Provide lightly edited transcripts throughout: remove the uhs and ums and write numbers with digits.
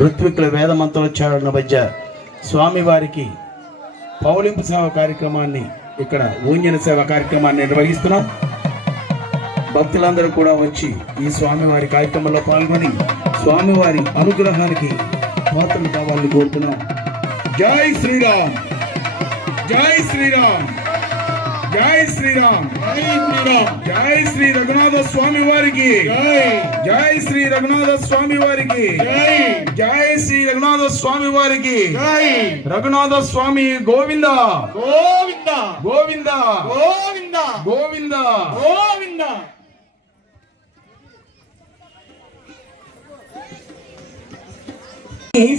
ఋత్వికుల వేద మంత్రోచ్చారణ మధ్య స్వామివారికి పౌలింపు సేవ కార్యక్రమాన్ని ఇక్కడ ఊంజన సేవ కార్యక్రమాన్ని నిర్వహిస్తున్నాం. భక్తులందరూ కూడా వచ్చి ఈ స్వామివారి కార్యక్రమంలో పాల్గొని స్వామివారి అనుగ్రహానికి పాత్రలు కావాలని కోరుతున్నాం. జై శ్రీరామ్, జై శ్రీరామ్, జై శ్రీరామ్, జై శ్రీరామ్, జై శ్రీ రఘునాథ స్వామి వారికి జై, జై శ్రీ రఘునాథ స్వామి వారికి జై, జై శ్రీ రఘునాథ స్వామి వారికి జై. రఘునాథ స్వామి గోవింద గోవింద గోవింద గోవింద గోవింద గోవింద.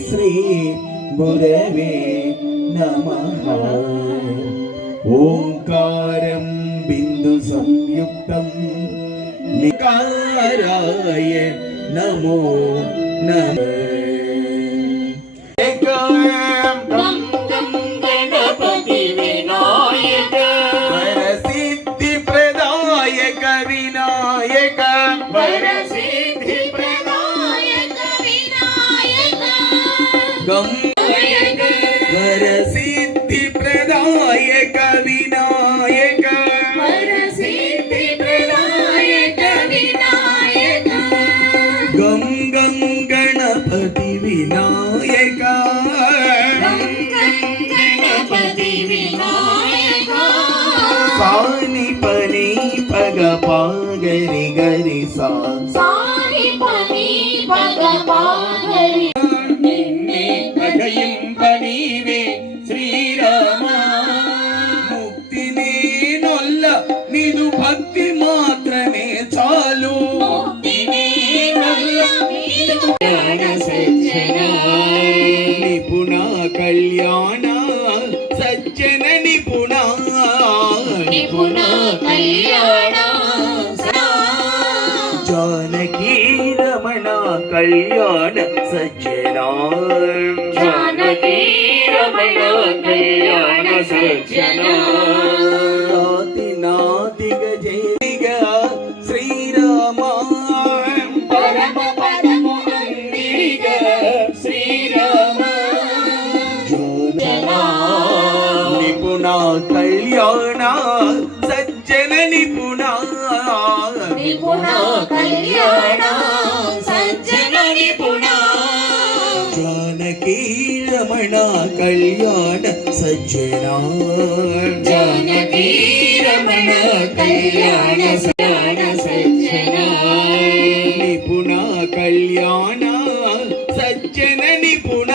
శ్రీ గురవే నమః. ఓంకారం బిందు సంయుక్తం నికారాయ నమో నమః. గణపతి వినాయక వరసిద్ధి ప్రదాయక వినాయక వరసిద్ధి ప్రదాయక వినాయక గం వరసిద్ధి ప్రదాయక వినాయక వరసిద్ధి ప్రదాయక వినాయక గం గం గణపతి వినాయక గం గం గణపతి వినాయక. సాని పని పగ పాగరి గరి సా సాని పని పగ పాగరి నిన్నే భజయింపనీవే శ్రీరామ. ముక్తిని నొల్ల నిదు భక్తి మాత్రమే చాలు. ముక్తిని నొల్ల నిదు సజ్జన నిపుణ కళ్యాణ సజ్జన నిపుణ నిపుణ కళ్యాణ జానకి రమణ కళ్యాణ సజ్జన జానకి రమణ కళ్యాణ సజ్జన. నాతి నాతిగ జయగ శ్రీరామ పరమ పదము అందిగ శ్రీరామ. జన నిపుణ కళ్యాణ సజ్జన నిపుణ నిపుణ కళ్యాణ సజ్జన నిపుణ. జానకి రమణ కళ్యాణ సజ్జన జానకి రమణ కళ్యాణ సజ్జన నిపుణ కళ్యాణ సజ్జన నిపుణ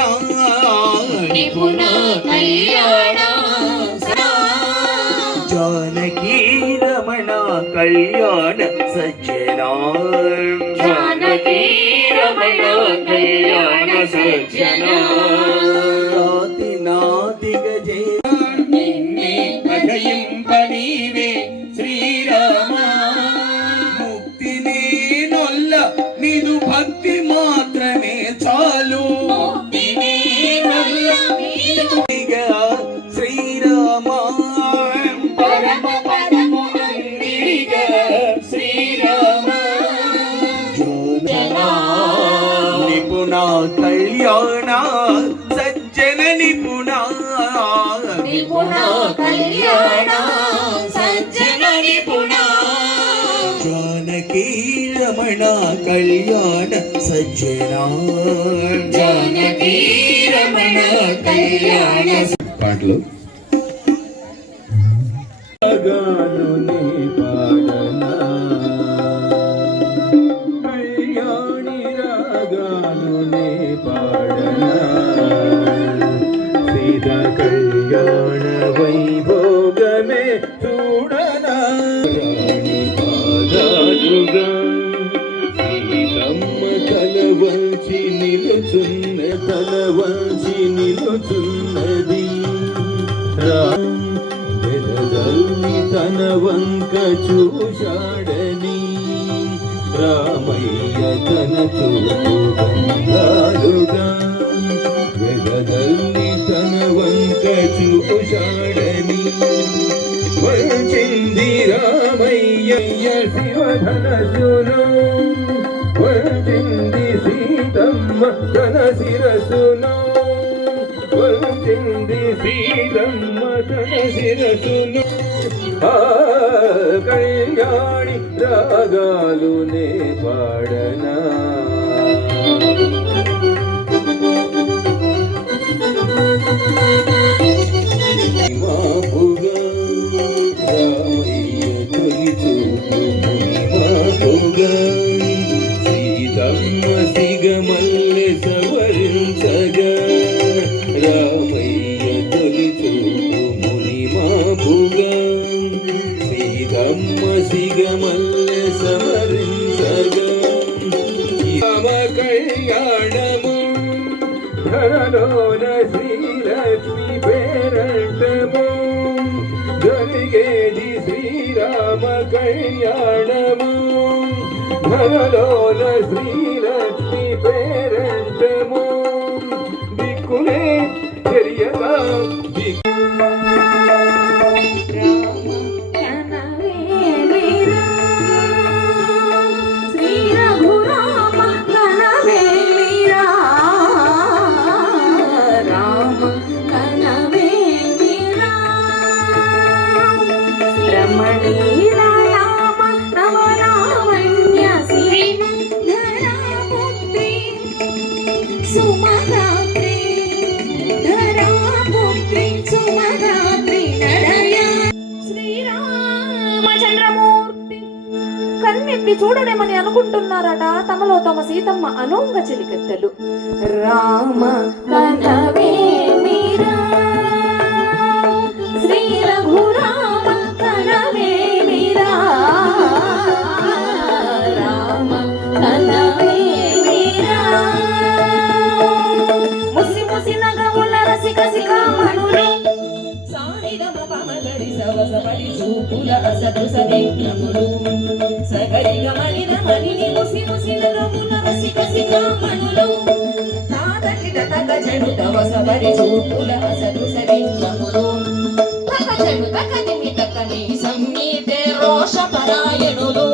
నిపుణ కళ్యాణ. జానకి రమణ కళ్యాణ సజ్జన జానకి రమణ కళ్యాణ సజ్జన. నాతి నాతిగ జయ నిన్నే భజయింపనీవే శ్రీరామ. ముక్తిని నొల్ల నిదు భక్తి మాత్రమే చాలు. ముక్తిని నొల్ల నిదు శ్రీరామ పరమ పదము అందిగ శ్రీరామ. జన నిపుణ కళ్యాణ సజ్జన నిపుణ నిపుణ కళ్యాణ సజ్జన నిపుణ. జానకి రమణ కళ్యాణ సజ్జన జానకి రమణ కళ్యాణ. పాటలు గానుని పాడనా కళ్యాణి రాగానుని పాడనా సీతా కళ్యాణ వైభోగమే చూడనా. రాణి పాదాలుగా సీతమ్మ తల వంచి నిలుచున్న తల వంచి నిలుచున్నది. తన వంక చూశాడని రామయ్య తన చూపుగా వెదల్ని తన వంక చూశాడని వంచింది రామయ్య శివధనసును వంచింది సీతమ్మ తన శిరసును వంచింది సీతమ్మ తన శిరసును ఆ కళ్యాణి రాగాలునే పాడనా మాపుగా రామయ్య తొలి చూపు మాపుగా సీతమ్మ సిగమల్లె సవరించగా రామయ్య తొలి చూపు ముని మాపుగా సీతమ్మ సిగమల్లె సవరించగా రామ కళ్యాణము ధరలోన శ్రీలక్ష్మి పేరంటము జరిగేది శ్రీరామ కళ్యాణము ధరలోన శ్రీలక్ష్మి పేరంటము దిక్కులే తెలియగా కన్నెత్తి చూడడేమని అనుకుంటున్నారట తమలో తమ సీతమ్మ అనోంగ చెలికత్తెలు. రామ కనవే మీరా శ్రీ రఘురామ కనవే మీరా రామ కనవే మీరా ముసి ముసి నగవుల రసిక శిఖామణులు సాయిరమ పమగరి సవస పరి చూపుల అసదు సవిక్రములు సగరిగ మలిన మలిని ముసి ముసి నగవుల రసిక శిఖామణులు తాతకి తగ జను తవస పరి చూపుల అసదు సవిక్రములు తగ జను తగ నిమి తకని సంగీతే రోష పరాయణులు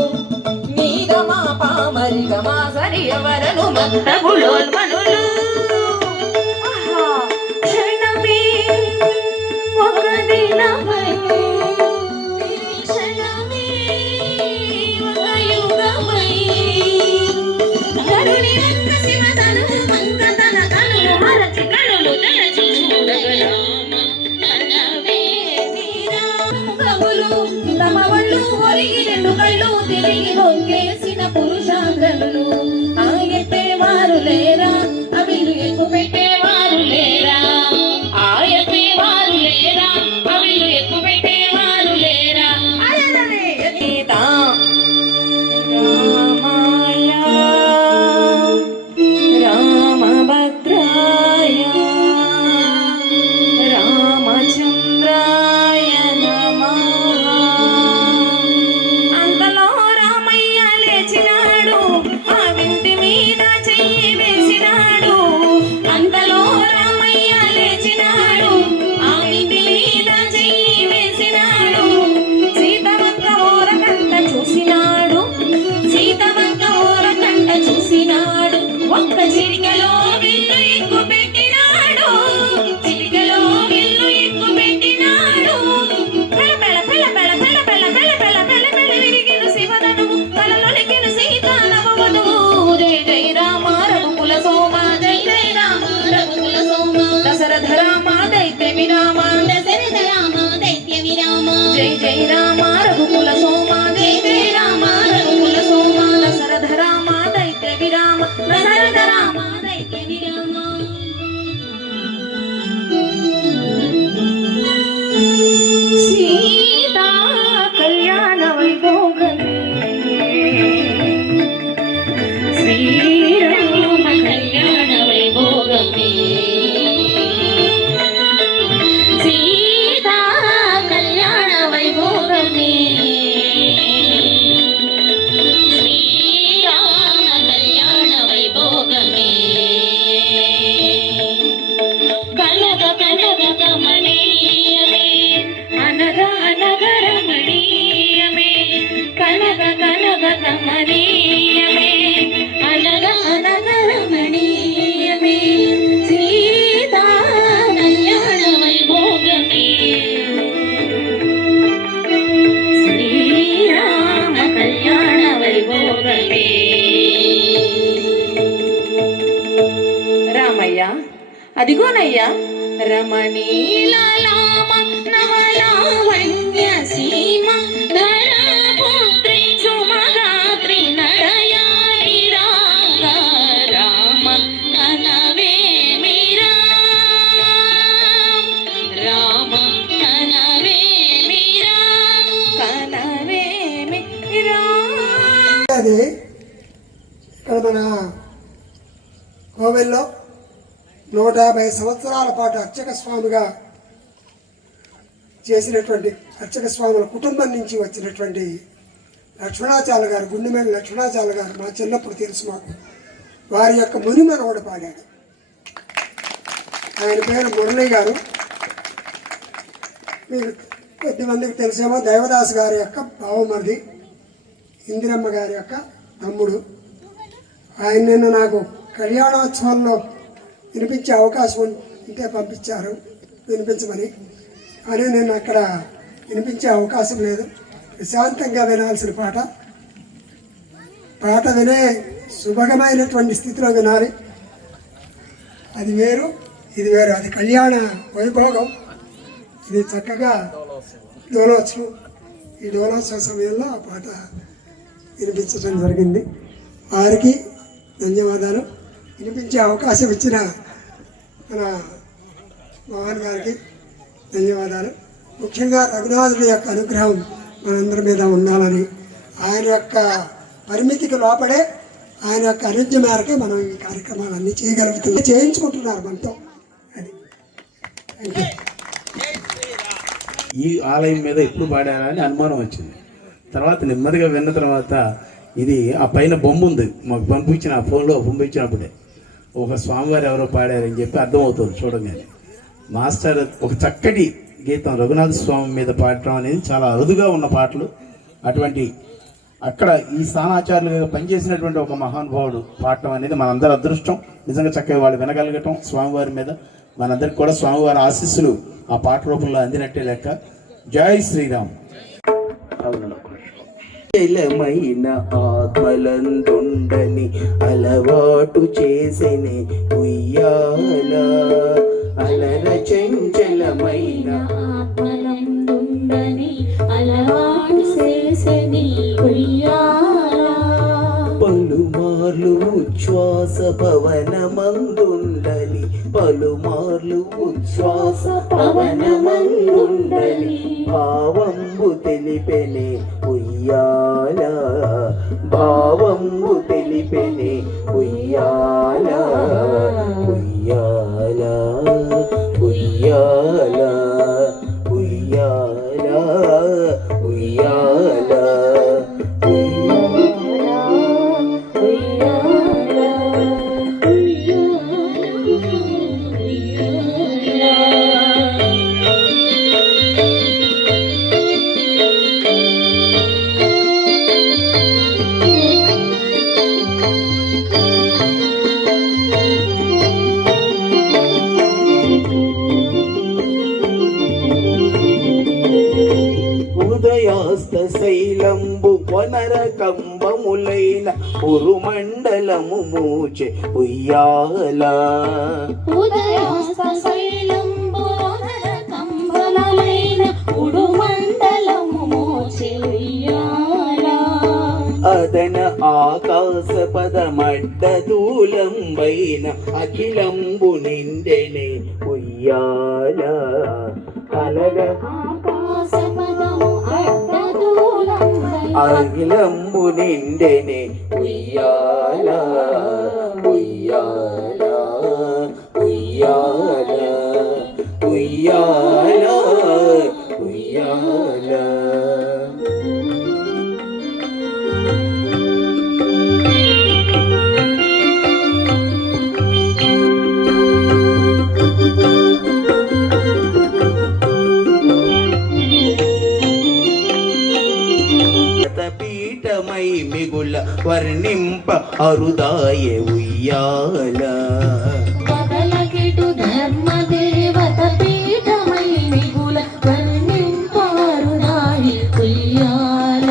నీగమా పామరి గమా సరి ఎవరను మందగులోల్మనులు పురుషాంగనులు ఆయెత్తే వారు లేరా రామయ్య అదిగోనయ్యా రమణీలామ నవలావణ్య సీమ ధరాపుత్రి సుమగాత్రి నడయాడి రాగ రామ కనవేమిరా రామ కనవేమిరా కనవేమిరా. అది ఇక్కడ మన కోవెల్లో 150 సంవత్సరాల పాటు అర్చక స్వామిగా చేసినటువంటి అర్చక స్వాముల కుటుంబం నుంచి వచ్చినటువంటి లక్ష్మణాచార్య గారు, గుండెమేల లక్ష్మణాచార్య గారు మా చిన్నప్పుడు తెలుసు మాకు. వారి యొక్క ముని మనవడు పాడాడు. ఆయన పేరు మురళి గారు. మీరు కొద్దిమందికి తెలిసేమో దేవదాస్ గారి యొక్క బావమరిది, ఇందిరమ్మ గారి యొక్క తమ్ముడు. ఆయన నిన్న నాకు కళ్యాణోత్సవంలో వినిపించే అవకాశం ఉంటే పంపించారు వినిపించమని. కానీ నేను అక్కడ వినిపించే అవకాశం లేదు. ప్రశాంతంగా వినాల్సిన పాట వినే శుభగమైనటువంటి స్థితిలో వినాలి. అది వేరు, ఇది వేరు. అది కళ్యాణ వైభోగం, ఇది చక్కగా డోలోత్సవం. ఈ డోలోత్సవ సమయంలో ఆ పాట వినిపించడం జరిగింది. వారికి ధన్యవాదాలు. వినిపించే అవకాశం ఇచ్చిన మన మోహన్ గారికి ధన్యవాదాలు. ముఖ్యంగా రఘునాథుడి యొక్క అనుగ్రహం మనందరి మీద ఉండాలని, ఆయన యొక్క పరిమితికి లోపడే, ఆయన యొక్క అనుజ్ఞ మేరకే మనం ఈ కార్యక్రమాలన్నీ చేయగలుగుతున్నాం, చేయించుకుంటున్నారు మనతో. అది ఈ ఆలయం మీద ఎప్పుడు పాడారా అని అనుమానం వచ్చింది. తర్వాత నెమ్మదిగా విన్న తర్వాత ఇది ఆ పైన బొమ్మ ఉంది మాకు పంపించిన ఆ ఫోన్లో పంపించినప్పుడే ఒక స్వామివారు ఎవరో పాడారని చెప్పి అర్థమవుతుంది చూడగానే. మాస్టర్ ఒక చక్కటి గీతం రఘునాథ స్వామి మీద పాడటం అనేది చాలా అరుదుగా ఉన్న పాటలు. అటువంటి అక్కడ ఈ స్థానాచార్యులుగా పనిచేసినటువంటి ఒక మహానుభావుడు పాడటం అనేది మనందరి అదృష్టం. నిజంగా చక్కగా వాళ్ళు వినగలగటం స్వామివారి మీద మనందరికి కూడా స్వామివారి ఆశీస్సులు ఆ పాట రూపంలో అందినట్టే లెక్క. జై శ్రీరామ్. చలమైన ఆత్మలందుండని అలవాటు చేసెనే ఉయ్యాల అలర చంచలమైన ఆత్మలందుండని అలవాటు చేసెని ఉయ్యాల పలుమార్లు ఉచ్ఛ్వాస పవనమందుండని పలుమార్లు ఉచ్ఛ్వాస పవనమందుండని భావంబు తెలిపెనే ఉయ్యాల భావంబు తెలిపెనే ఉయ్యాల ఉయ్యాల ఉయ్యాల ఉయ్యాల ఉయ్యాల శైలంబు వనర కంబములైన ఉరుమండలము మూచె ఉయ్యాల శైలంబు వనర కంబములైన ఉరుమండలము మూచె ఉయ్యాల అదన ఆకాశ పదమడ్డ దూలంబైన అఖిలంబు నిండెనే ఉయ్యాల అలగ అఖిలంబు నిండెనే ఉయ్యాల ఉయ్యాల ఉయ్యాల ఉయ్యాల ఉయ్యాల. పీఠమై మిగుల వర్ణింప అరుదాయ ఉయ్యాల బదలకెటు ధర్మ దేవత పీఠమై మిగుల వర్ణింప అరుదాయ ఉయ్యాల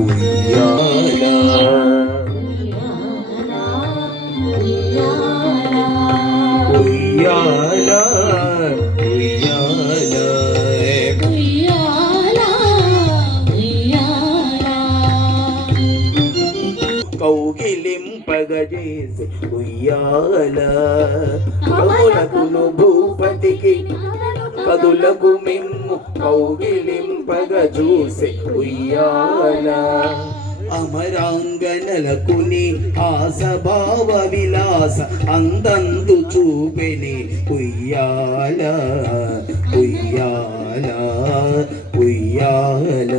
ఉయ్యాల ఉయ్యాల ఉయ్యాల ఉయ్యాల కమలకును భూపతికి కదులకు మిమ్ము కౌగిలింపగ చూసే ఉయ్యాల అమరాంగనలకు నీ ఆసభావ విలాస అందందు చూపెని ఉయ్యాల ఉయ్యాల ఉయ్యాల.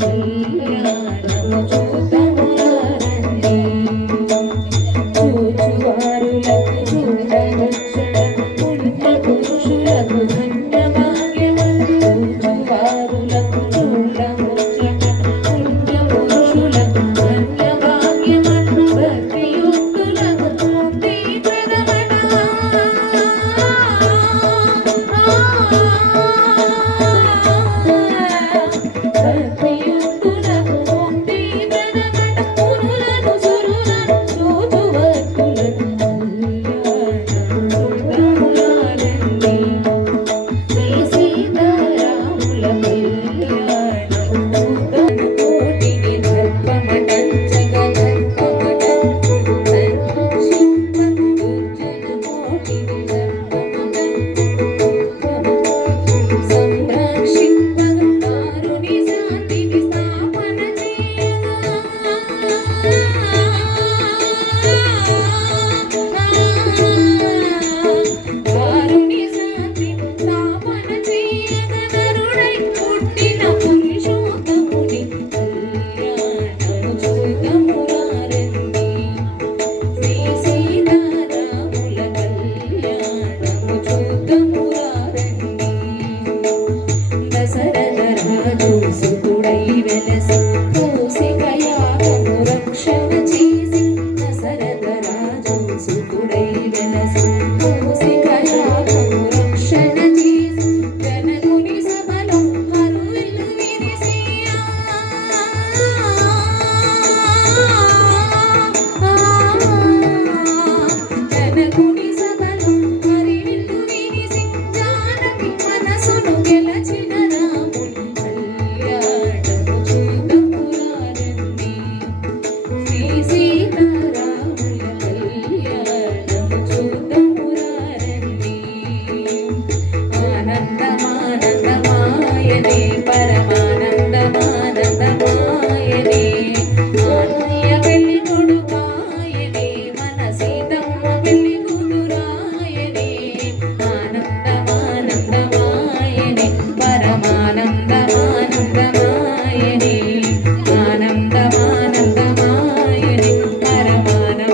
కళ్యాణము చూద్దామురారండి. చూచువారులకు చూడవచ్చడం పుణ్య పురుషులకు ధన్య భాగ్యమందు. చూచువారులకు చూడవచ్చడం పుణ్య పురుషులకు ధన్య భాగ్యమందు. భక్తియుక్తులకు ముక్తి ప్రదమట. భక్తియుక్తులకు ముక్తి ప్రదమట. పురులను సురులను చూచువత్తులను కళ్యాణమురారండి. శ్రీ సీతారాముల కళ్యాణము కోటిని ధర్మమటంచగ ధర్మమటంచు సంరక్షింప కోటిని దారుని శాంతిని స్థాపన దారుని శాంతి స్థాపన చేయగనరుడై పుట్టిన పురుషోత్తముని కళ్యాణము చూద్దామురారండి. శ్రీ సీతారాముల కళ్యాణము చూద్దామురారండి. దశరథ రాజు సుతుడై వెలసి కౌశికయాగము రక్షణ చేసి. దశరథ రాజు సుతుడై వెలసి కౌశికయాగము రక్షణ చేసి. జనకుని సభలో హరువిల్లు విరిసి. జనకుని సభలో హరివిల్లు విరిసి. జానకి మనసును గెలచిన రాముని కళ్యాణము చూద్దామురారండి. శ్రీ సీతారాముల కళ్యాణము చూద్దామురారండి. ఆనందమానందమాయనే పరమానందమానందమాయనే. ఆనయ్య పెళ్లి కొడుకాయనే మన సీతమ్మ పెళ్లి కూతురాయనే. ఆనందమానందమాయనే పరమానందమానందమాయనే. ఆనందమానందమాయనే పరమానందమానందమాయనే.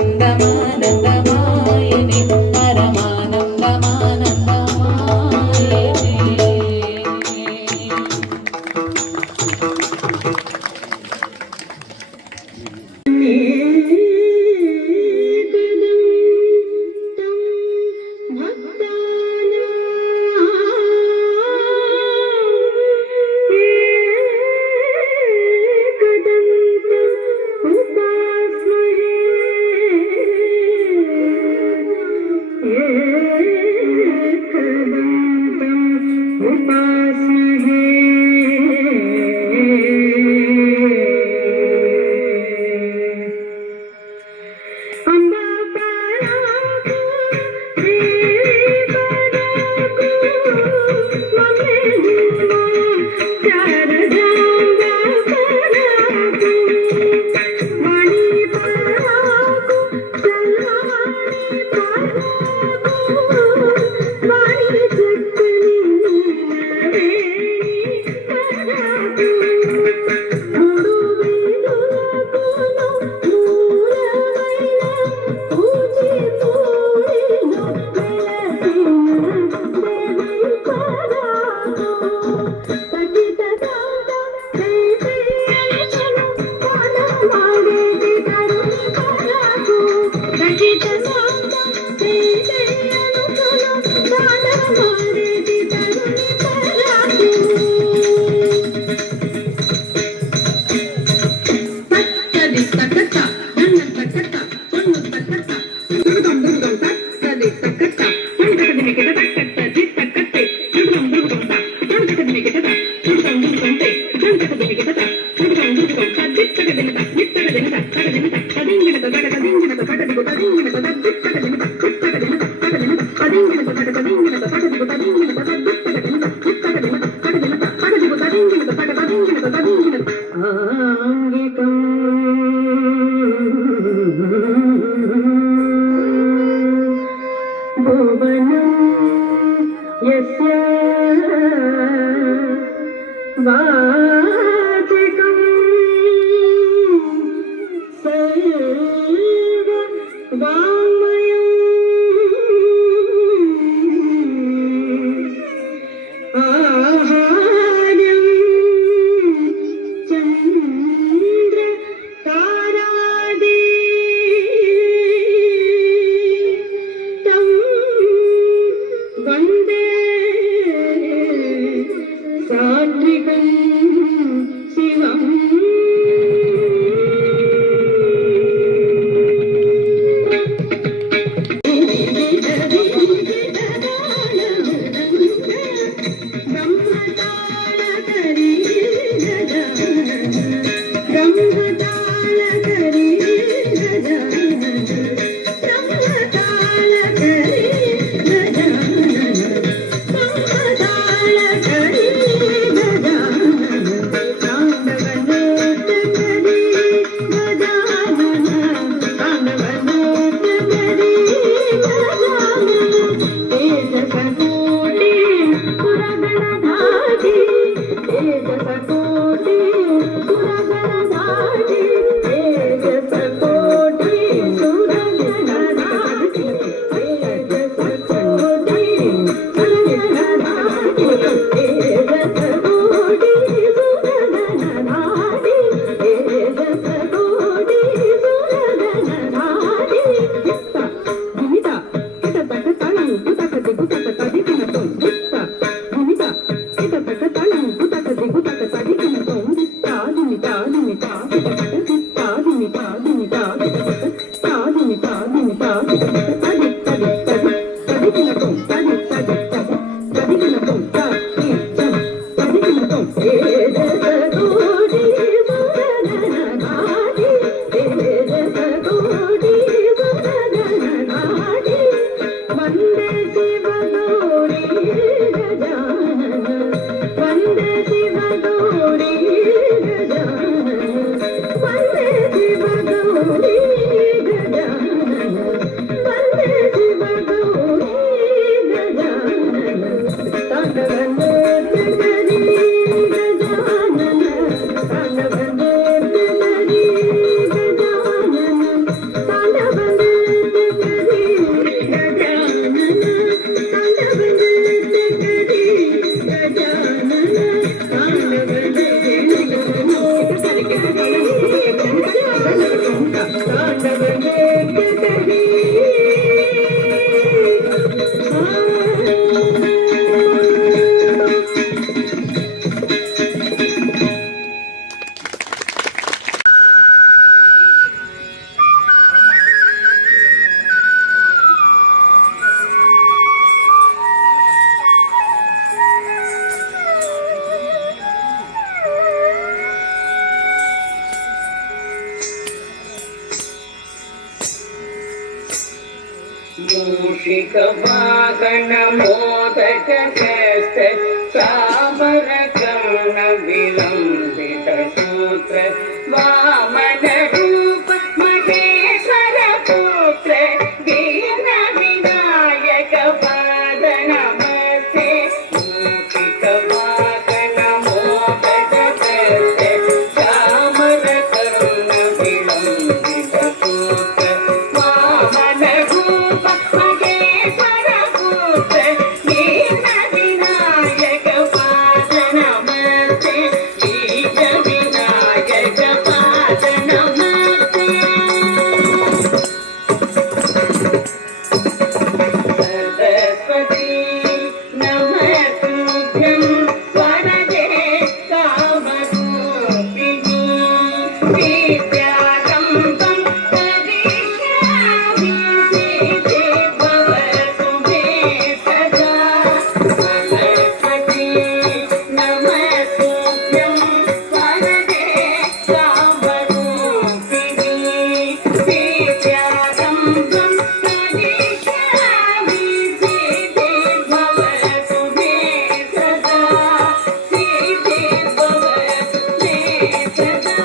వాచిక मूषिक वाहन मोदक चामर कर्ण विलंबित सूत्र वामन रूप महेश्वर पुत्र दीन विनायक पाद नमस्ते मूषिक वाहन मोदक चामर कर्ण विलंबित सूत्र वामन रूप महेश्वर पुत्र दीन विनायक पाद नमस्ते दीन विनायक पाद नमस्ते सरस्वती नमस्तुभ्यं वरदे कामरूपिणी विद्यारम्भं करिष्यामि सिद्धि भवतु मे सदा सरस्वती नमस्तुभ्यं वरदे कामरूपिणी विद्यारम्भं करिष्यामि सिद्धि भवतु मे सदा सिद्धि भवतु मे सदा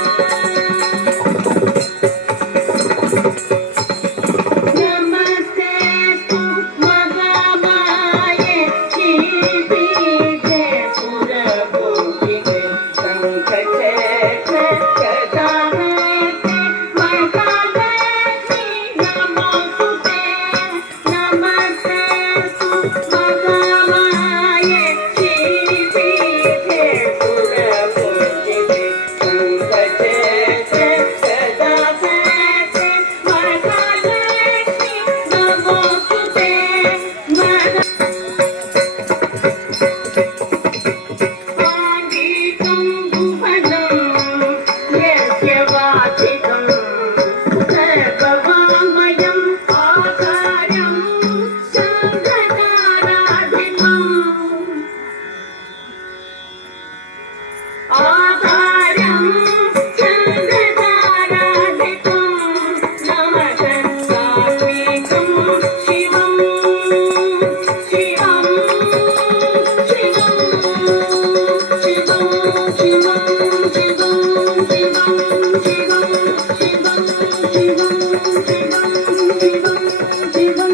नमस्तेस्तु महामाये श्रीपीठे सुरभूषिते शङ्खचक्र गदाहस्ते महालक्ष्मी नमोस्तुते नमस्तेस्तु महामाये श्रीपीठे सुरभूषिते शङ्खचक्र गदाहस्ते महालक्ष्मी नमोस्तुते पाण्डितं भुवनं यस्य वाचिकं सर्ववाङ्मयम् आकारं शङ्खदाराधिपम् आकारं चन्द्रताराधिपं नमस्कार्मिकं शिवं शिवं शिवं शिवं शिवं शिवं शिवं शिवं शिवं शिवं शिवं शिवं शिवं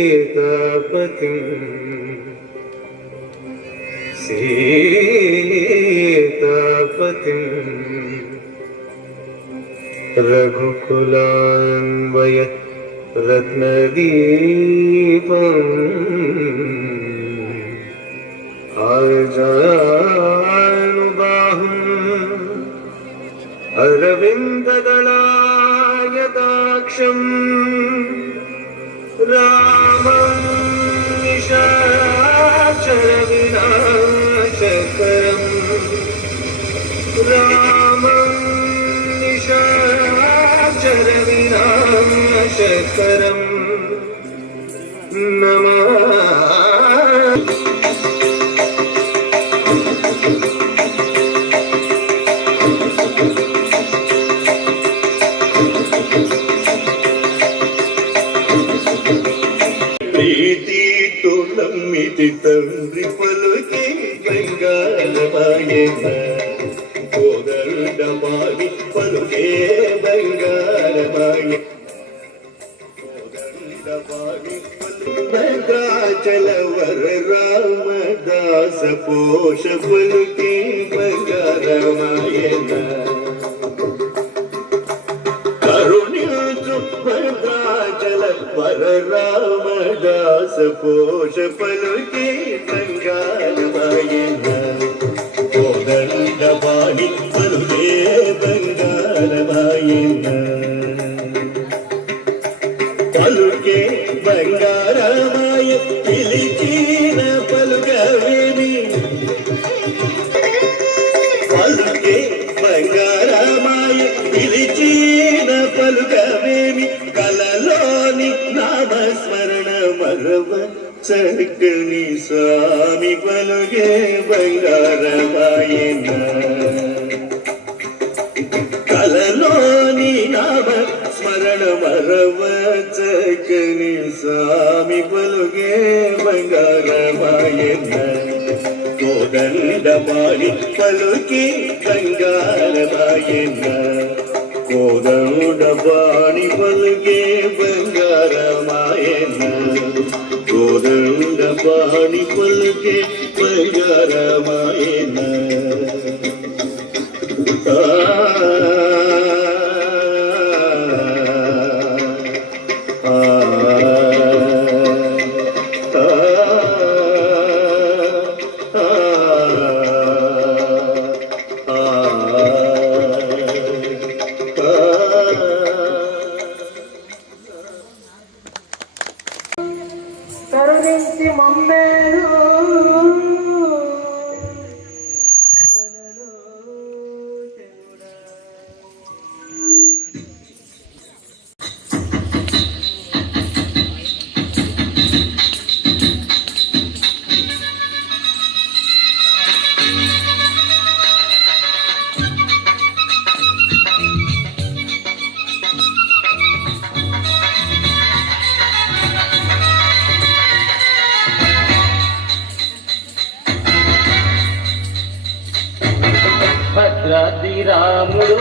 सीतापतिं सीतापतिं रघुकुलान्वय रत्नदीपम् आजानुबाहुम् अरविन्ददलायदाक्षम् रामं निशाचरविनाशकरम् रामं निशाचरविनाशकरम् नमामि। ప్రీతితో నమ్మితి తండ్రి పలుకి బంగారమాయన కోదండమాని పలుకే బంగారమాయ కోదండమాని భద్రాచల వర రామదాస పోష పలుకి బంగారమాయన కరుణించు భద్రాచల వర రామదాస పోష పలుకి బంగారమాయన కోదండపాణి పలుకే బంగారమాయన పలుకే బంగారమాయ పిలిచిన పలుకవేమి పలుకే బంగారమాయ పిలిచిన పలుకవేమి కలలోని నామస్మరణ మరవ చక్కని స్వామి పలుకే బంగారమాయన కలలోని నామ స్మరణ మరవ చక్కని స్వామి పలుకే బంగారమాయన కోదండపాణి పలుకి బంగారమాయన కోదండపాణి పలుకే బంగారమాయన కోదండపాణి పలుకే బంగారమాయన కరుణించి మమ్మేలు భద్రాద్రి రాముడు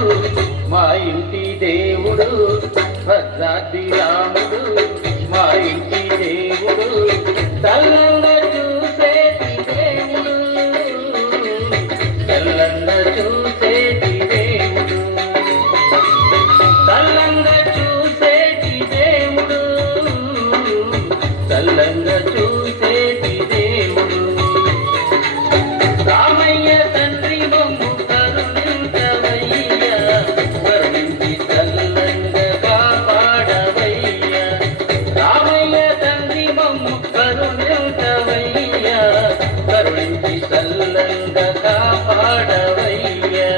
మా ఇంటి దేవుడు భద్రాద్రి రాముడు మా ఇంటి దేవుడు చల్లంగా చూసేటి దేవుడు చల్లంగా చూసేటి దేవుడు చల్లంగా చూసేటి దేవుడు చల్లంగా చూసేటి దేవుడు రామయ్య తండ్రి బొమ్ము కరుణించి చల్లంగా కాపాడవయ్యా రామయ్య తండ్రి బొమ్ము కరుణించవయ్యా కరుణించి చల్లంగా కాపాడవయ్యా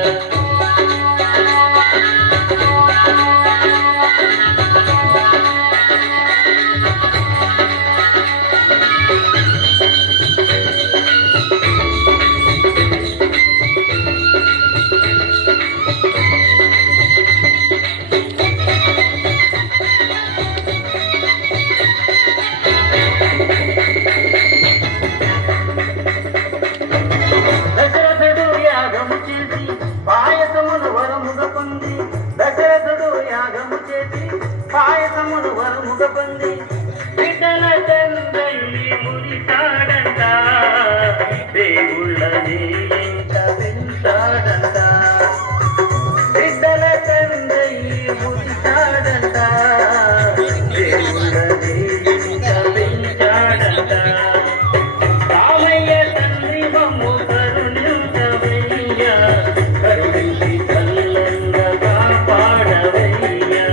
దేవుళ్ళని ఇంట పెంచాడంట బిడ్డల తండ్రి మురిశాడంట దేవుళ్ళని ఇంట పెంచాడంట రామయ్య తండ్రి మమ్ము కరుణించవయ్యా కరుణించి చల్లంగా కాపాడవయ్యా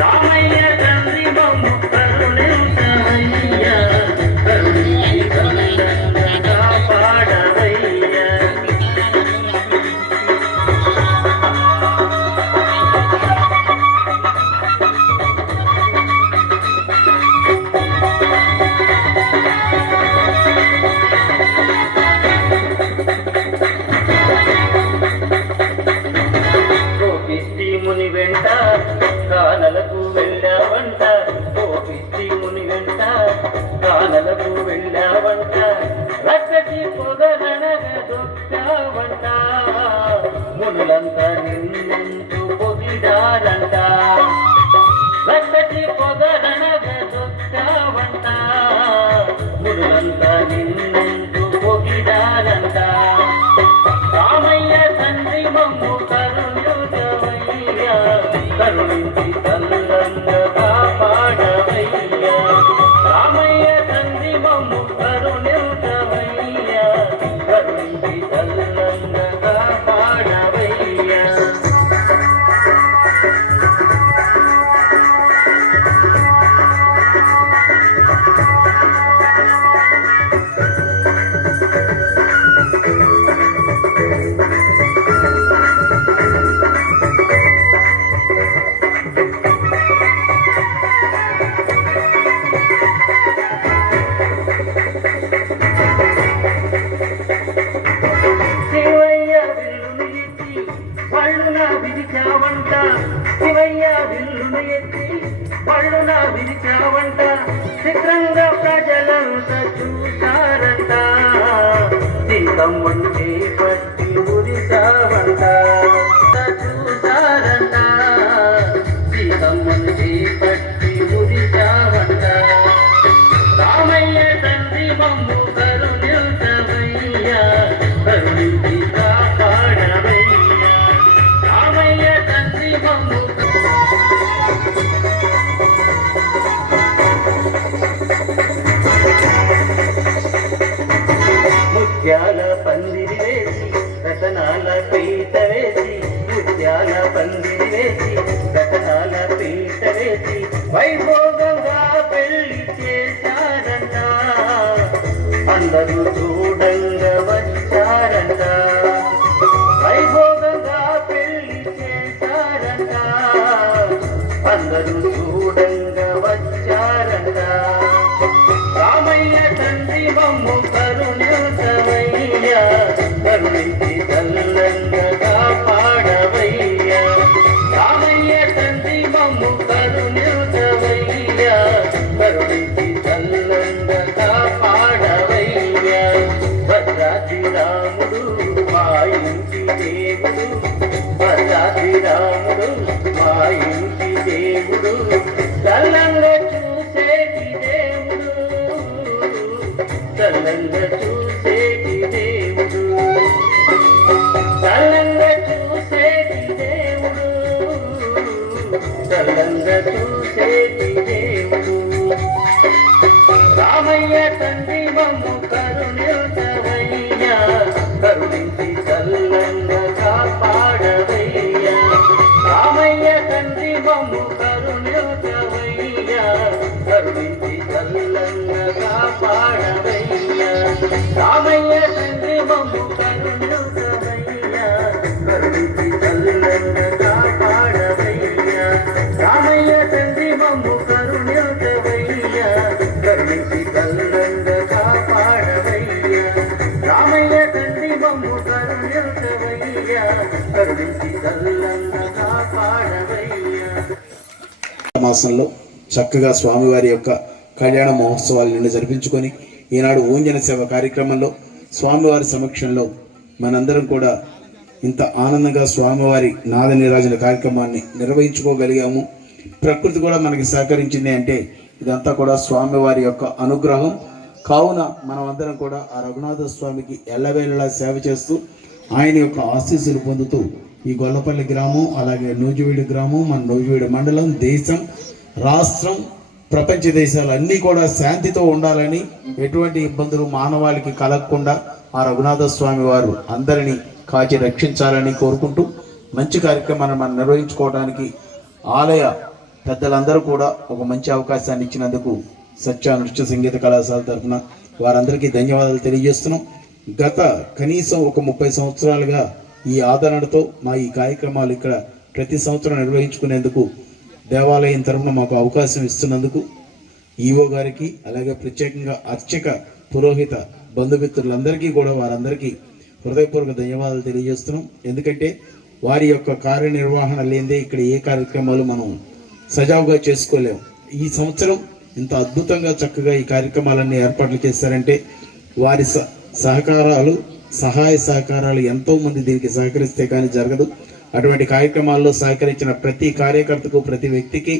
రామయ్య తండ్రి మమ్ము కరుణించవయ్యా కరుణించి చల్లంగా కాపాడవయ్యా కోపిస్తి ముని వెంట కానలకు వెళ్ళావంట కోపిస్తి ముని వెంట కానలకు వెళ్ళావంట రక్కసి పొగననగా దొక్కావంట మునులంతా నిన్నంటూ పొగిడారంట రక్కసి పొగననగా దొక్కావంట మునులంతా నిన్నంటూ పొగిడారంట రామయ్య తండ్రి మమ్ము కరుణించవయ్యా కరుణించి చల్లంగా కాపాడవయ్యా రామయ్య తండ్రి మమ్ము కరుణించవయ్యా కరుణించి చల్లంగా కాపాడవయ్యా శివయ్య విల్లును ఎత్తి పళ్ళున విరిచావంట శివయ్య విల్లును ఎత్తి పళ్ళున విరిచావంట చిత్రంగా ప్రజలంతా చూశారంట సీతమ్మను చేపట్టి మురిచావంట చూశారంట సీతమ్మను చేపట్టి మురిచావంట రామయ్య తండ్రి మమ్ము కరుణించవయ్యా కరుణించి కాపాడవయ్యా రామయ్య తండ్రి మమ్ము ముత్యాల పందిరి వేసి రతనాల పీట వేసి ముత్యాల పందిరి వేసి రతనాల పీట వేసి వైభోగంగా పెళ్లి చేశారంట అందరూ చూడంగా వచ్చారంట వైభోగంగా పెళ్లి చేశారంట అందరూ చూడంగా వచ్చారంట రామయ్య తండ్రి మమ్ము కరుణించవయ్యా కరుణించి చల్లంగా కాపాడవయ్యా రామయ్య తండ్రి మమ్ము కరుణించవయ్యా కరుణించి చల్లంగా కాపాడవయ్యా భద్రాద్రి రాముడు మా ఇంటి దేవుడు భద్రాద్రి రాముడు మా ఇంటి దేవుడు చల్లంగా చూసేటి దేవుడు చల్లంగా చూసేటి దేవుడు చల్లంగా చూసేటి దేవుడు చల్లంగా చూసేటి దేవుడు రామయ్య తండ్రి మమ్ము కరుణించవయ్యా కరుణించి చల్లంగా కాపాడవయ్యా రామయ్య తండ్రి మమ్ము కరుణించవయ్యా కరుణించి చల్లంగా కాపాడవయ్యా రామయ్య తండ్రి మమ్ము కరుణించవయ్యా కరుణించి చల్లంగా కాపాడవయ్యా రామయ్య తండ్రి మమ్ము కరుణించవయ్యా కరుణించి చల్లంగా కాపాడవయ్యా రామయ్య తండ్రి మమ్ము కరుణించవయ్యా కరుణించి చల్లంగా కాపాడవయ్యా మాసంలో చక్కగా స్వామివారి యొక్క కళ్యాణ మహోత్సవాలు నిన్న జరిపించుకొని ఈనాడు ఊంజన సేవ కార్యక్రమంలో స్వామివారి సమక్షంలో మనందరం కూడా ఇంత ఆనందంగా స్వామివారి నాద నీరాజన కార్యక్రమాన్ని నిర్వహించుకోగలిగాము. ప్రకృతి కూడా మనకి సహకరించింది అంటే ఇదంతా కూడా స్వామివారి యొక్క అనుగ్రహం. కావున మనమందరం కూడా ఆ రఘునాథ స్వామికి ఎల్లవేళలా సేవ చేస్తూ ఆయన యొక్క ఆశీస్సులు పొందుతూ ఈ గొల్లపల్లి గ్రామం, అలాగే నూజివీడు గ్రామం, మన నూజివీడు మండలం, దేశం, రాష్ట్రం, ప్రపంచ దేశాలు అన్నీ కూడా శాంతితో ఉండాలని, ఎటువంటి ఇబ్బందులు మానవాళికి కలగకుండా ఆ రఘునాథ స్వామి వారు అందరినీ కాచి రక్షించాలని కోరుకుంటూ మంచి కార్యక్రమాన్ని మనం నిర్వహించుకోవడానికి ఆలయ పెద్దలందరూ కూడా ఒక మంచి అవకాశాన్ని ఇచ్చినందుకు సత్య నృత్య సంగీత కళాశాల తరఫున వారందరికీ ధన్యవాదాలు తెలియజేస్తున్నాం. గత కనీసం ఒక 30 సంవత్సరాలుగా ఈ ఆదరణతో మా ఈ కార్యక్రమాలు ఇక్కడ ప్రతి సంవత్సరం నిర్వహించుకునేందుకు దేవాలయం తరఫున మాకు అవకాశం ఇస్తున్నందుకు ఈవో గారికి, అలాగే ప్రత్యేకంగా అర్చక, పురోహిత, బంధుమిత్రులందరికీ కూడా వారందరికీ హృదయపూర్వక ధన్యవాదాలు తెలియజేస్తున్నాం. ఎందుకంటే వారి యొక్క కార్యనిర్వహణ లేనిదే ఇక్కడ ఏ కార్యక్రమాలు మనం సజావుగా చేసుకోలేము. ఈ సంవత్సరం ఇంత అద్భుతంగా చక్కగా ఈ కార్యక్రమాలన్నీ ఏర్పాట్లు చేశారంటే వారి సహకారాలు, సహాయ సహకారాలు ఎంతో మంది దీనికి సహకరిస్తే కానీ జరగదు. అటువంటి కార్యక్రమాల్లో సహకరించిన ప్రతి కార్యకర్తకు, ప్రతి వ్యక్తికి,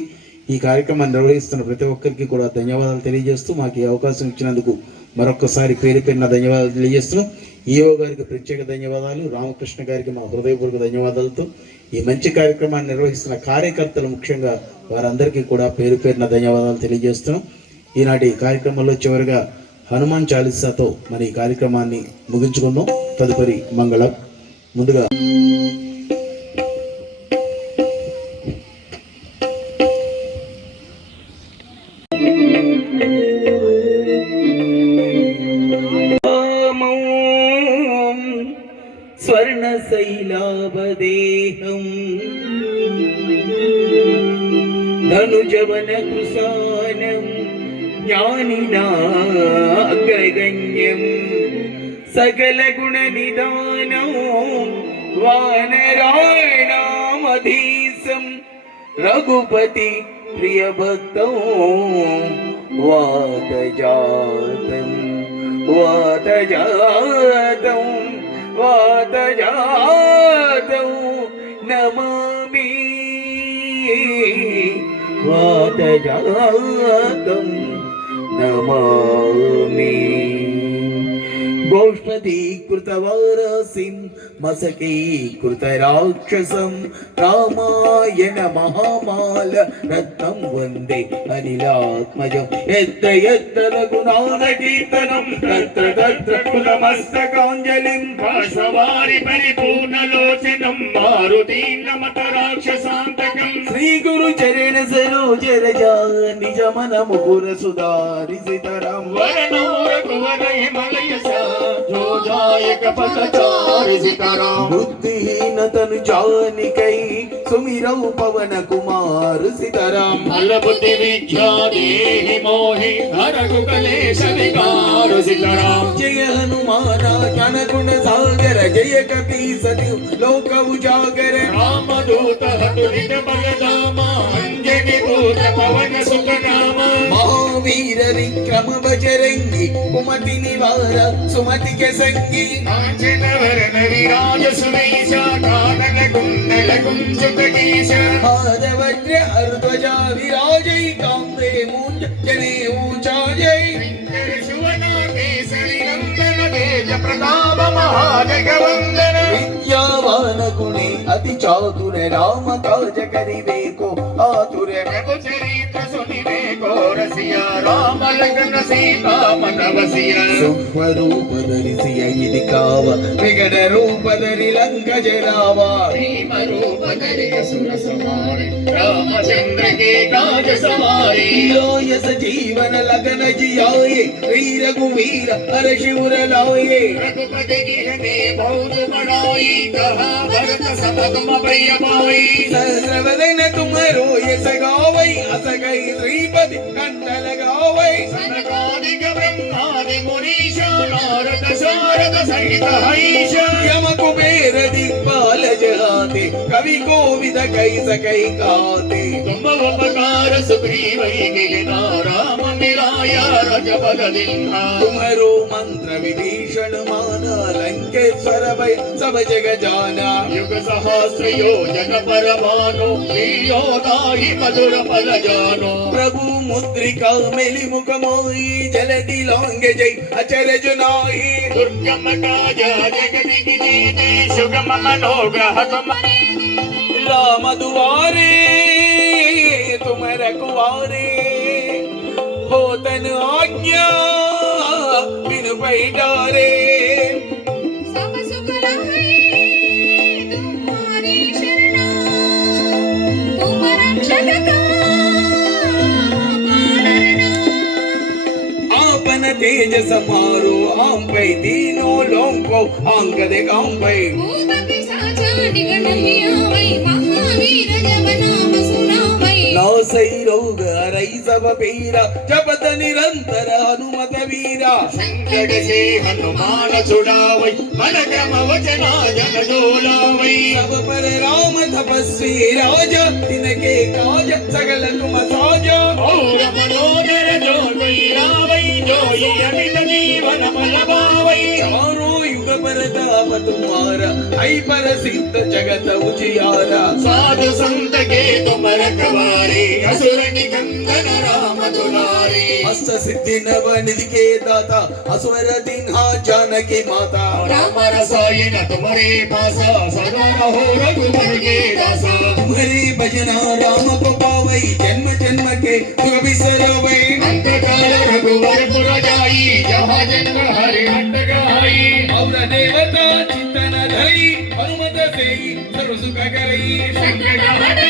ఈ కార్యక్రమాన్ని నిర్వహిస్తున్న ప్రతి ఒక్కరికి కూడా ధన్యవాదాలు తెలియజేస్తూ మాకు ఈ అవకాశం ఇచ్చినందుకు మరొకసారి పేరు పేరున ధన్యవాదాలు తెలియజేస్తున్నాం. ఈఓ గారికి ప్రత్యేక ధన్యవాదాలు, రామకృష్ణ గారికి మా హృదయపూర్వక ధన్యవాదాలతో ఈ మంచి కార్యక్రమాన్ని నిర్వహిస్తున్న కార్యకర్తలు ముఖ్యంగా వారందరికీ కూడా పేరు పేరున ధన్యవాదాలు తెలియజేస్తున్నాం. ఈనాటి కార్యక్రమంలో చివరిగా హనుమాన్ చాలీసాతో మన ఈ కార్యక్రమాన్ని ముగించుకుందాం. తదుపరి మంగళం. ముందుగా స్వర్ణశైలాభదేహం ధనుజవన కృశానం జ్ఞానినాగ్రగణ్యం సకల గుణ నిదానం వానరాయణామధీశం రఘుపతి ప్రియభక్తం వాతజాతం వాతజాతం వాతజాతం నమామి వాతజాతం నమామి గోష్పదీకృతవారసిం మసకీకృత రాక్షసం రామాయణ మహామాల రత్నం వందే అనిలాత్మజం ఎత్త ఎత్త రఘునాథ కీర్తనం తత్ర తత్ర కులమస్తకాంజలిం భాషవారి పరిపూర్ణలోచనం మారుతీం నమత రాక్షసాంతకం శ్రీ గురు చరణ సరోజ రజా నిజ మన ముకుర సుధారి సీతారాం వరణోర కువర హిమలయ जोजायक पथचारि सीताराम बुद्धिहीनतनु जानिकै सुमिरौ पवन कुमार सीताराम बल बुद्धि विद्या देहि मोहि हरहु कलेश विकार सीताराम जय हनुमान ज्ञान गुण सागर जय कपीसति लोक उजागर रामदूत हतुलित बलधामा अंजनी पूत पवन सुत नाम महावीर विक्रम बजरंगी कुमति निवार सुमति के संगी कांचन वरण विराज सुवेशा कानन कुंडल कुंचित केश हार वज्र हरध्वजा विराजै कांदे मूंज जने ऊंचायै सुवना केसरी नंदन तेज प्रताप महाजगवंदन विद्यावान गुणी अति चातुर राम काज करिबेको आतुर प्रभु चरित्र सुनिबेको रसिया राम लखन सीता मन वसिया रूप धरिसी इदि काव विगड़ रूप धरि लंक जरावा भीम रूप धरि असुर संहारे रामचंद्र के काज सवारे लोयस जीवन लगन जियाए वीर रघुवीर हर शिवर लाए रघुपति गिरने बहुत बड़ाई कहा भरत सब तुम प्रिय पाई सहस्रवदन तुम रोयस गावै अस गई श्रीपति कंठ लगावै सनकादिक ब्रह्मादि मुनीश नारद सारद सहित हईश यम कुबेर दिक्पाल जहान गाते कवि कोविद कैस कै गाते तुम उपकार सुग्रीवै गिना राम मिलाया रजपद दीन्हा तुम्हारो मंत्र विभीषण माना लंकेश्वर भय सब जग जाना युग सहस्र योजन परमानो प्रियो दाहि मधुर पद जानो प्रभु मुद्रिका मेलि मुख मोई जलधि लांगे जय अचरज नाही दुर्गम काज जगति कीजिते सुगम मनोग्रह तुम राम दुआरे तुम रखवारे हो तन आज्ञा बिन पैडारे सब सुख लहै तुम्हारी शरणा तुम रक्षक का डरना आपन तेज समारो आम पे तीनों लोगों को अंगद काम पे भूत पिशाच निकट नहीं आवै महावीर जब नाम सुनावै नौ सही रोग हरै सब पीरा जपत निरंतर हनुमत वीरा संकट से हनुमान छुड़ावै मन क्रम वचना जन जोलावै सब पर राम तपस्वी राजा तिनके काज सगल तुम साजा और मनोदर जो कोई रावै जोई अमित जीवन फल पावै चारों युग परताप तुम्हारा ऐ पर सिद्ध जगत उजियारा साधु संत के तुम रखवारे असुर निकंदन राम दुलारे अष्ट सिद्धि नव निधि के दाता असुर दीन्हा जानकी माता राम रसायन तुम्हारे पासा सदा रहो रघुबर के दासा तुम्हारी भजना राम को पावै जन्म जन्म के दुख बिसरवै अंत काल रघुवर पुर जाई जहाँ जन्म हरि हट गाई और देवता चिंतन धरी हनुमत से सर्व सुख करई संकट हटै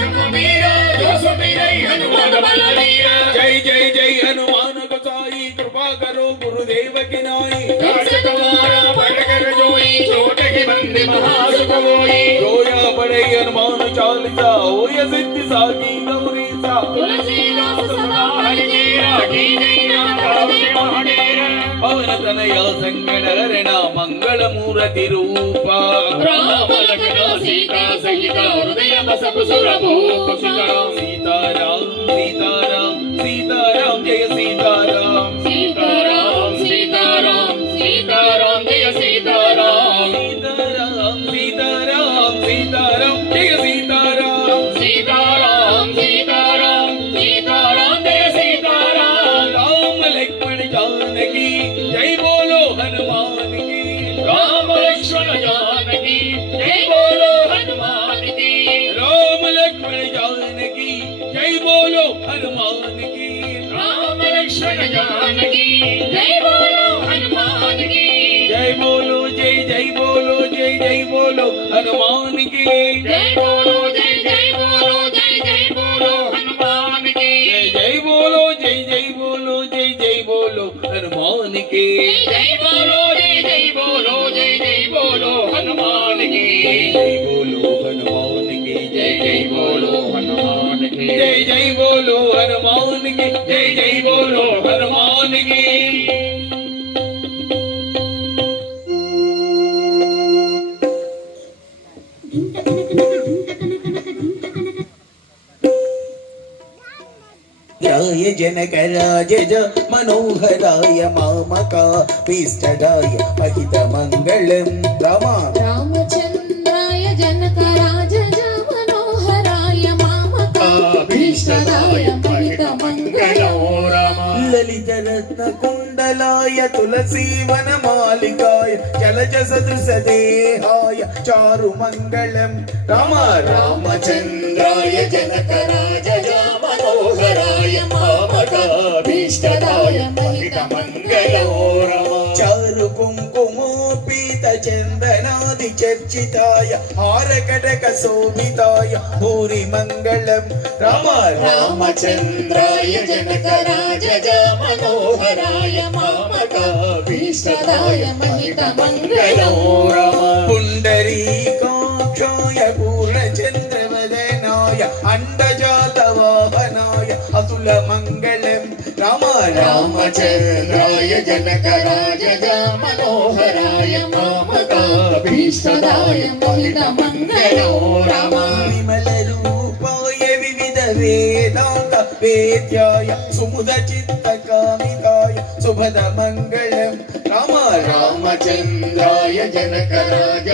सब मीरा जो सुमिरै हनुमान बलवीरा जय जय जय हनुमान गोसाई कृपा करो गुरुदेव की नाई दास तुम्हारा बड़ कर जोई छोट की बंदे महासुख होई रोया बड़े हनुमान चालीसा होय सिद्धि साकी गौरी सा तुलसीदास सदा हरि जीरा की नैया करो महाडेरा पवन तनया संगण हरण मंगल मूर्ति रूपा राम लखन सीता सहित हृदय बसप सुर भूप सीताराम सीताराम सीताराम सीताराम जय सीताराम सीताराम सीताराम सीताराम जय सीताराम सीताराम सीताराम सीताराम जय सीताराम सीताराम सीताराम सीताराम जय सीताराम राम लक्ष्मण जानकी जय बोलो हनुमान की राम लक्ष्मण जानकी जय बोलो हनुमान की राम लक्ष्मण जानकी जय बोलो हनुमान की राम लक्ष्मण जानकी जय बोलो हनुमान की जय बोलो जय जय बोलो जय जय बोलो हनुमान की जय बोलो जय जय बोलो जय जय बोलो हनुमान की जय जय बोलो जय जय बोलो जय जय बोलो हनुमान की जय बोलो जय जय बोलो जय जय बोलो हनुमान की जय बोलो हनुमान की जय जय बोलो हनुमान की जय जय बोलो हनुमान की जय जय बोलो हनुमान की राय जनक राजज मनोहराय मामका पीष्टदाय अहित मंगलम रामा रामचंद्राय जनक राजज मनोहराय मामकाभीष्टदाय महितमङ्गलो ललित रत्न कुंडलाय तुलसी वन मालिकाय जलज सदृश देहाय चारु मंगलम रामा रामचंद्राय जनक राजज मनोहराय मामकाभीष्टदाय महितमङ्गलो रमा चारु कुंकुमोपीत चंदनादि चर्चिताय हार कटक शोभिताय भूरि मंगलम रामा रामचंद्राय जनक राजज मनोहराय मामकाभीष्टदाय महितमङ्गलो रमा पुंडरीकाक्षाय पूर्णचंद्रवदनाय अंडजातवाहनाय अतुल मंगलम रामा रामचंद्राय जनक राजज मनोहराय मामकाभीष्टदाय భీష్టదాయ మహిత మంగళో రామ విమల రూపాయ వివిధ వేదాంత వేద్యాయ సుముద చిత్త కామితాయ శుభద మంగళం రామ రామచంద్రాయ జనకరాజ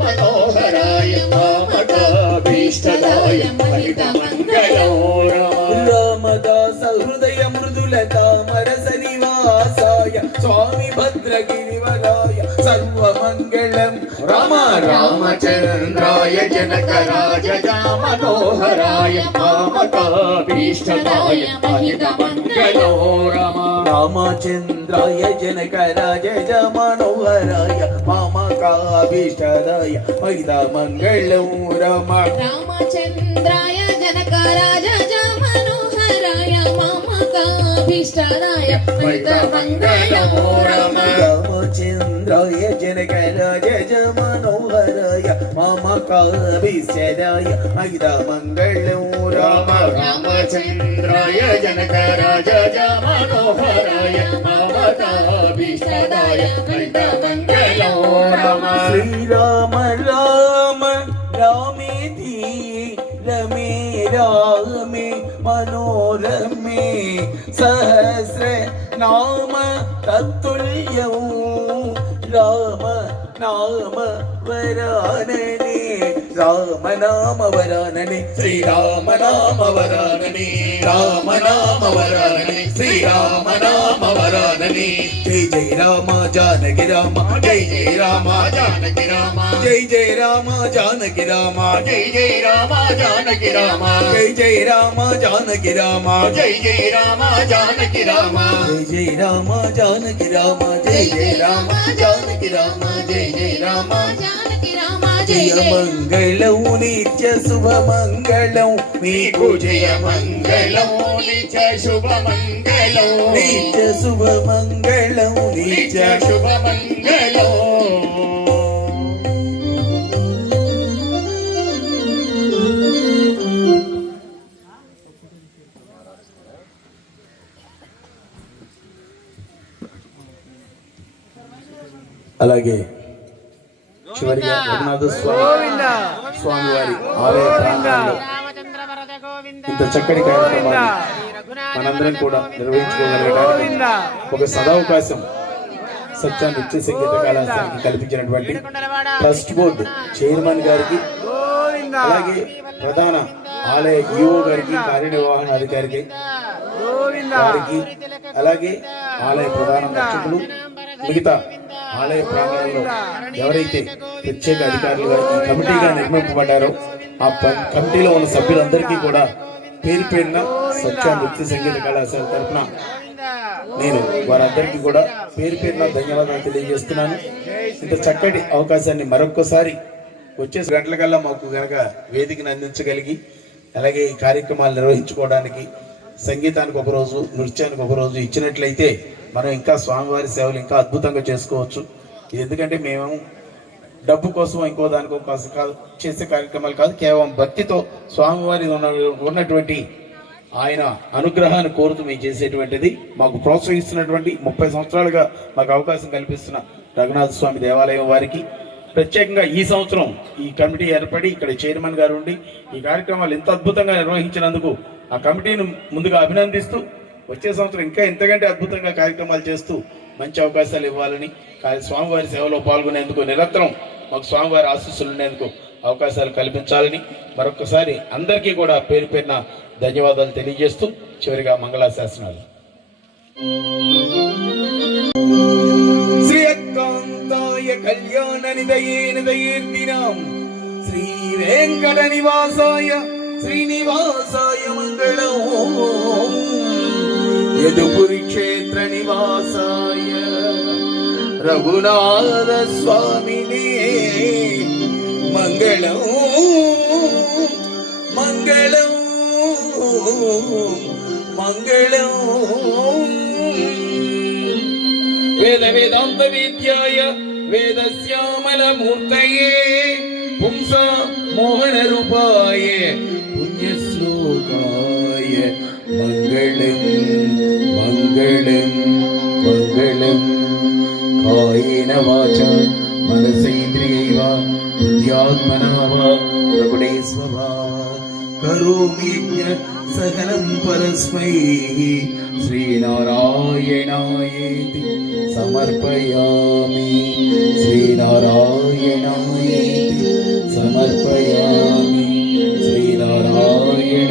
మనోహరాయ మామకాభీష్టదాయ మహిత మంగళో రామదాస హృదయ మృదుల తామరస నివాసాయ స్వామి భద్రగిరివరాయ సర్వమంగళం రామ రామచంద్రాయ జనకరాజ మనోహరాయ మామకాభీష్టదాయ మహిత మంగళో రామచంద్రాయ జనకరాజ మనోహరాయ మామకాభీష్టదాయ మహిత మంగళం రామ రామచంద్రాయ జనక రాజ మనోహరాయ మామకాభీష్టదాయ మహిత మంగళో రామ రామచంద్రాయ జనకరాజ మనోహరాయ మామకాభీష్టదాయ మహిత మంగళం రామ రామచంద్రాయ జనకరాజ మనోహరాయ మామకాభీష్టదాయ మహిత మంగళో శ్రీరామ రామ రామేతి రమే రామే మనోరమే సహస్ర నామ తత్తుల్యం రామ నామ వరాననే రామ నామ వరాననే శ్రీరామ నామ వరానని రామ నామ వరానని శ్రీరామ నామ వరానని జై జై రామ జానకి రామ జై జై రామ జానకి రామ జై జై రామ జానకి రామ జై జై రామ జానకి రామ జై జై రామ జానకి రామ జై జై రామ జానకి రామ జై జై రామ జానకి రామ జై జై రామ జానకి రామ జై జై రామ జానకి రామ జయ మంగళం నిత్య శుభ మంగళం నీకు జయ మంగళం నిత్య శుభ మంగళం నిత్య శుభ మంగళం నిత్య నిత్య శుభ మంగళం అలాగే చివరిగా రఘునాథ స్వామి వారి ఆలయ ప్రాంగణంలో ఇంత చక్కటి కార్యక్రమాన్ని మనందరం కూడా నిర్వహించుకోగలగడానికి ఒక సదవకాశం సత్య నృత్య సంగీత కళాశాలకి కల్పించినటువంటి ట్రస్ట్ బోర్డు చైర్మన్ గారికి, అలాగే ప్రధాన ఆలయ ఈఓ గారికి, కార్యనిర్వహణాధికారికి వారికి, అలాగే ఆలయ ప్రధాన అర్చకులు, మిగతా ఆలయ ప్రాంగణంలో ఎవరైతే ప్రత్యేక అధికారులుగా ఈ కమిటీగా నిర్మింపబడ్డారో ఆ కమిటీలో ఉన్న సభ్యులందరికీ కూడా పేరు పేరున సత్య నృత్య సంగీత కళాశాల తరఫున నేను వారందరికీ కూడా పేరు పేరున ధన్యవాదాలు తెలియజేస్తున్నాను. ఇంత చక్కటి అవకాశాన్ని మరొక్కసారి వచ్చే గంటలకల్లా మాకు గనక వేదికను అందించగలిగి, అలాగే ఈ కార్యక్రమాలు నిర్వహించుకోవడానికి సంగీతానికి ఒకరోజు, నృత్యానికి ఒకరోజు ఇచ్చినట్లయితే మనం ఇంకా స్వామివారి సేవలు ఇంకా అద్భుతంగా చేసుకోవచ్చు. ఇది ఎందుకంటే మేము డబ్బు కోసం ఇంకో దానికో కాదు చేసే కార్యక్రమాలు కాదు, కేవలం భక్తితో స్వామివారి ఉన్నటువంటి ఆయన అనుగ్రహాన్ని కోరుతూ మేము చేసేటువంటిది. మాకు ప్రోత్సహిస్తున్నటువంటి 30 సంవత్సరాలుగా మాకు అవకాశం కల్పిస్తున్న రఘునాథ స్వామి దేవాలయం వారికి ప్రత్యేకంగా ఈ సంవత్సరం ఈ కమిటీ ఏర్పడి ఇక్కడ చైర్మన్ గారు ఉండి ఈ కార్యక్రమాలు ఎంత అద్భుతంగా నిర్వహించినందుకు ఆ కమిటీని ముందుగా అభినందిస్తూ, వచ్చే సంవత్సరం ఇంకా ఎంతకంటే అద్భుతంగా కార్యక్రమాలు చేస్తూ మంచి అవకాశాలు ఇవ్వాలని, స్వామివారి సేవలో పాల్గొనేందుకు నిరంతరం మాకు స్వామివారి ఆశీస్సులు ఉండేందుకు అవకాశాలు కల్పించాలని మరొకసారి అందరికీ కూడా పేరు పేరున ధన్యవాదాలు తెలియజేస్తూ చివరిగా మంగళాశాసనాలు. శ్రీకాంతాయ కళ్యాణ నిదయేర్దినాం శ్రీ వెంకట నివాసాయ శ్రీనివాసాయ మంగళం యదుపురి క్షేత్ర నివాసాయ రఘునాథ స్వామినే మంగళం మంగళం మంగళం. వేద వేదాంత విద్యాయ వేదశ్యామల మూర్తయే పుంసా మోహన రూపాయ పుణ్యశ్లోకాయ మంగళం మంగళం మంగళం. కాయేన వాచా మనసేంద్రియైవ బుద్ధ్యాత్మనా వా ప్రకటే స్వభావాత్ కరోమి సకలం పరస్మై శ్రీనారాయణాయేతి సమర్పయామి శ్రీనారాయణాయేతి సమర్పయామి శ్రీనారాయణాయేతి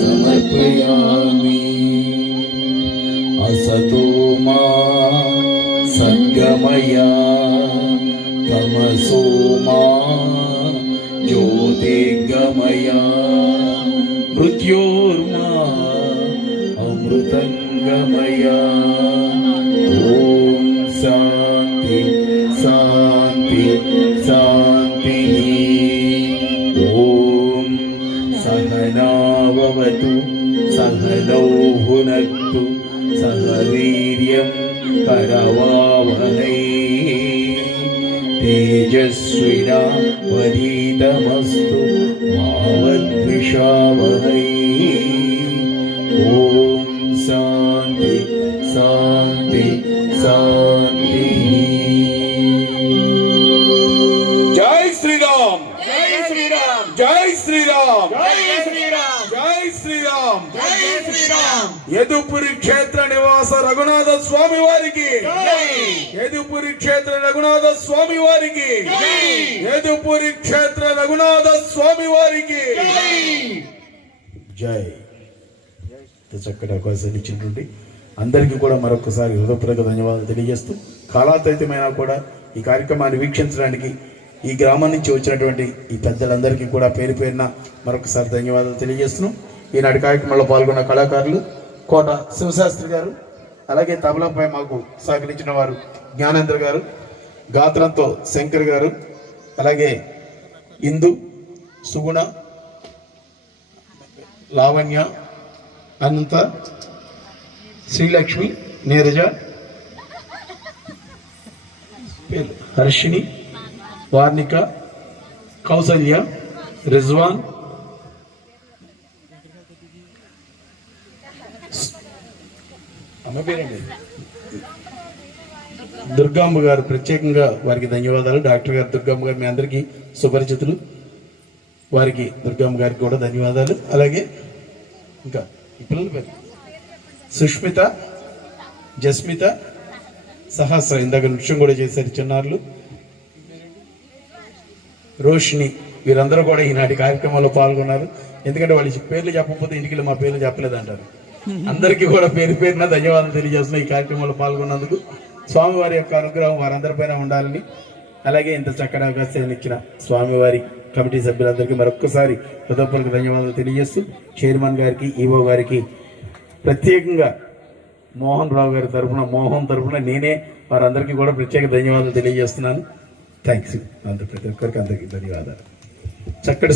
సమర్పయామి असतो मा सद्गमय तमसो मा ज्योतिर्गमय मृत्योर्मा अमृतङ्गमय ॐ शान्ति शान्ति शान्तिः ॐ सहनाववतु सहनौ भुनक्तु सह वीर्यं करवावहै तेजस्विना वधीतमस्तु मा विद्विषावहै ॐ शान्ति शान्ति शान्तिः जय श्री राम జై శ్రీరామ్ जय श्री राम జై శ్రీరామ్ जय श्री राम జై శ్రీరామ్ యదుపురి క్షేత్ర నివాస రఘునాథ స్వామి వారికి యదుపురి క్షేత్ర రఘునాథ స్వామి వారికి యదుపురి క్షేత్ర రఘునాథ స్వామి వారికి జై. ఇంత చక్కటి అవకాశాన్ని ఇచ్చినటువంటి అందరికీ కూడా మరొకసారి హృదయపూర్వక ధన్యవాదాలు తెలియజేస్తూ కాలాతీతమైనా కూడా ఈ కార్యక్రమాన్ని వీక్షించడానికి ఈ గ్రామం నుంచి వచ్చినటువంటి ఈ పెద్దలందరికీ కూడా పేరు పేరున మరొకసారి ధన్యవాదాలు తెలియజేస్తున్నాం. ఈనాటి కార్యక్రమంలో పాల్గొన్న కళాకారులు కోట శివశాస్త్రి గారు, అలాగే తబలాపై మాకు సహకరించిన వారు జ్ఞానేంద్ర గారు, గాత్రంతో శంకర్ గారు, అలాగే ఇందు, సుగుణ, లావణ్య, అనంత, శ్రీలక్ష్మి, నీరజ, హర్షిణి, వార్నిక, కౌసల్య, రిజ్వాన్, దుర్గాంబ గారు, ప్రత్యేకంగా వారికి ధన్యవాదాలు. డాక్టర్ గారు దుర్గాంబ గారు మీ అందరికీ సుపరిచితులు, వారికి దుర్గాంబ గారికి కూడా ధన్యవాదాలు. అలాగే ఇంకా ఈ పిల్లల పేరు సుష్మిత, జస్మిత, సహస్ర, ఇందాక నృత్యం కూడా చేశారు చిన్నారులు, రోషిణి, వీరందరూ కూడా ఈనాటి కార్యక్రమంలో పాల్గొన్నారు. ఎందుకంటే వాళ్ళు పేర్లు చెప్పకపోతే ఇంటికి మా పేర్లు చెప్పలేదు అంటారు. అందరికీ కూడా పేరు పేరున ధన్యవాదాలు తెలియజేస్తున్నాం ఈ కార్యక్రమంలో పాల్గొన్నందుకు. స్వామివారి యొక్క అనుగ్రహం వారందరిపైన ఉండాలని, అలాగే ఇంత చక్కటి అవకాశాన్ని ఇచ్చిన స్వామివారి కమిటీ సభ్యులందరికీ మరొక్కసారి హృదయపూర్వక ధన్యవాదాలు తెలియజేస్తూ చైర్మన్ గారికి, ఈవో గారికి, ప్రత్యేకంగా మోహన్ రావు గారి తరఫున, మోహన్ తరఫున నేనే వారందరికీ కూడా ప్రత్యేక ధన్యవాదాలు తెలియజేస్తున్నాను. థ్యాంక్స్. ప్రతి ఒక్కరికి అందరికీ ధన్యవాదాలు. చక్కటి